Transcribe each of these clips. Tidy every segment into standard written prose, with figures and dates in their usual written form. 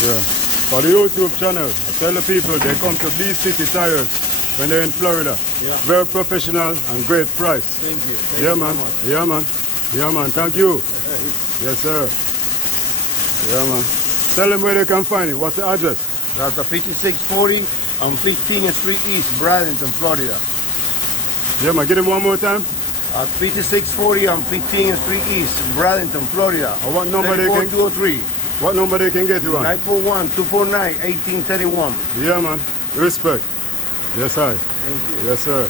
Yeah. For the YouTube channel, I tell the people they come to B City Tires when they're in Florida. Yeah. Very professional and great price. Thank you. Thank Yeah, you man. so much. Yeah, man. Yeah, man. Thank you. Yes, sir. Yeah, man. Tell them where they can find it. What's the address? That's a 5640 on 15th Street East, Bradenton, Florida. Yeah, man. Get them one more time. At 5640 on 15th Street East, Bradenton, Florida. And what number they can? 203. What number they can get you on? 941-249-1831. Yeah, man. Respect. Yes, sir. Thank you. Yes, sir.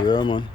Yeah, man.